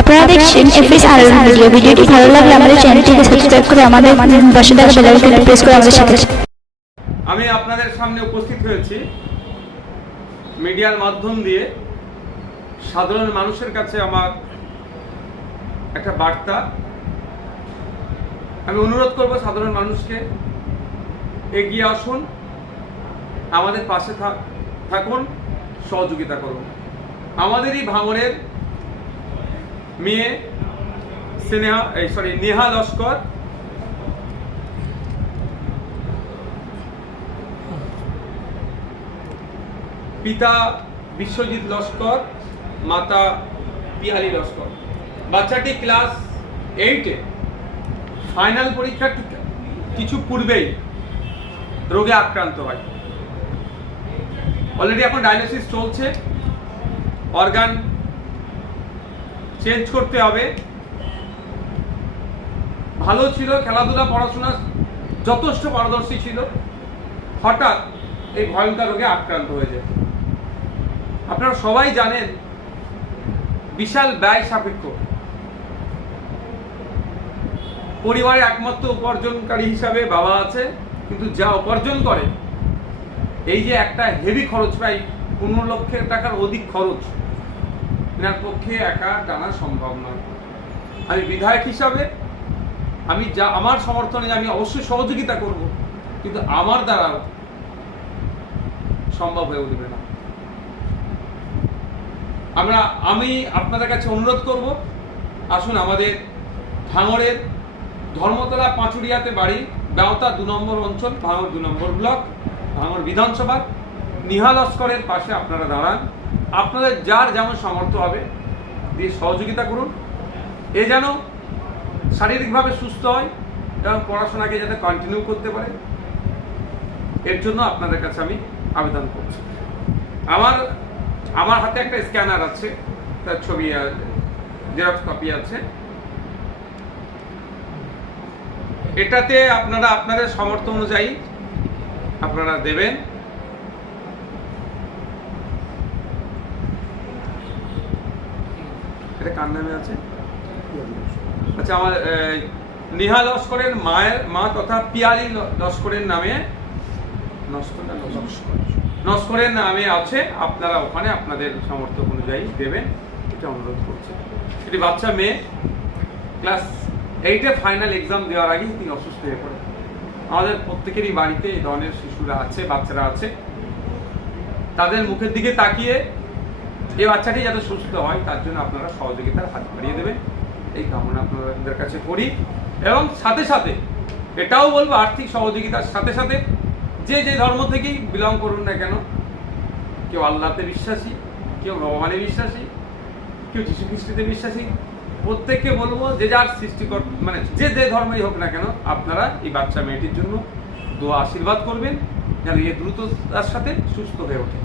আপনারা দেখছেন FS RL video. ভিডিওটি ভালো লাগলে আমাদের চ্যানেলটিকে সাবস্ক্রাইব করে আমাদের পাশে থাকা বেল আইকনটি প্রেস করে আমাদের সাথে। আমি আপনাদের সামনে উপস্থিত হয়েছি মিডিয়ার মাধ্যম দিয়ে সাধারণ মানুষের কাছে আমার একটা বার্তা। আমি অনুরোধ করব সাধারণ মানুষকে এগিয়ে আসুন, আমাদের পাশে থাকুন, সহযোগিতা করুন। আমাদেরই ভাঙড়ের মেয়ে নেহা লস্কর পিতা বিশ্বজিৎ লস্কর, মাতা পিয়ালি লস্কর। বাচ্চাটি ক্লাস 8-এ ফাইনাল পরীক্ষার কিছু পূর্বেই রোগে আক্রান্ত হয়। অলরেডি এখন ডায়ালিসিস চলছে, অর্গান চেঞ্জ করতে হবে। ভালো ছিল, খেলাধুলা পড়াশোনা যথেষ্ট পারদর্শী ছিল, হঠাৎ এই ভয়ঙ্কর রোগে আক্রান্ত হয়ে যায়। আপনারা সবাই জানেন বিশাল ব্যয় সাপেক্ষ। পরিবারের একমাত্র উপার্জনকারী হিসাবে বাবা আছে, কিন্তু যা উপার্জন করে, এই যে একটা হেভি খরচ, প্রায় 15 লক্ষ টাকার অধিক খরচ, এনার পক্ষে একা টানা সম্ভব নয়। আমি বিধায়ক হিসাবে আমি যা আমার সমর্থনে আমি অবশ্যই সহযোগিতা করব, কিন্তু আমার দ্বারা সম্ভব হয়ে উঠবে না। আমি আপনাদের কাছে অনুরোধ করব, আসুন আমাদের ভাঙড়ের ধর্মতলা পাঁচুরিয়াতে বাড়ি, বেওতা 2 নম্বর অঞ্চল, ভাঙড় 2 নম্বর ব্লক, ভাঙড় বিধানসভা, নেহা লস্করের পাশে আপনারা দাঁড়ান। আপনাদের যার যেমন সামর্থ্য হবে দিয়ে সহযোগিতা করুন। এ যেন শারীরিকভাবে সুস্থ হয় এবং পড়াশোনাকে যাতে কন্টিনিউ করতে পারে, এর জন্য আপনাদের কাছে আমি আবেদন করছি। আমার হাতে একটা স্ক্যানার আছে, তার ছবি জেরক্স কপি আছে। এটাতে আপনারা আপনাদের সামর্থ্য অনুযায়ী আপনারা দেবেন। এটা কার নামে আছে? আচ্ছা, আমার নেহা লস্করের মা তথা পিয়ালি লস্করের নামে নস্করের নামে আছে। আপনারা ওখানে আপনাদের সামর্থ্য অনুযায়ী দেবেন, এটা অনুরোধ করছি। এটি বাচ্চা মেয়ে, ক্লাস 8-এ ফাইনাল এক্সাম দেওয়ার আগে তিনি অসুস্থ হয়ে পড়ে। আমাদের প্রত্যেকেরই বাড়িতে এই ধরনের শিশুরা আছে, বাচ্চারা আছে। তাদের মুখের দিকে তাকিয়ে এই বাচ্চাটি যাতে সুস্থ হয় তার জন্য আপনারা সহযোগিতার হাত বাড়িয়ে দেবেন, এই কামনা আপনাদের কাছে করি। এবং সাথে সাথে এটাও বলবো, আর্থিক সহযোগিতার সাথে সাথে যে ধর্ম থেকেই বিলং করুন না কেন, কেউ আল্লাহতে বিশ্বাসী, কেউ ভগবানে বিশ্বাসী, কেউ যীশু খ্রিস্টতে বিশ্বাসী, প্রত্যেককে বলবো যে যার সৃষ্টিকর যে ধর্মেই হোক না কেন, আপনারা এই বাচ্চা মেয়েটির জন্য দোয়া আশীর্বাদ করবেন যেন এ দ্রুততার সাথে সুস্থ হয়ে ওঠে।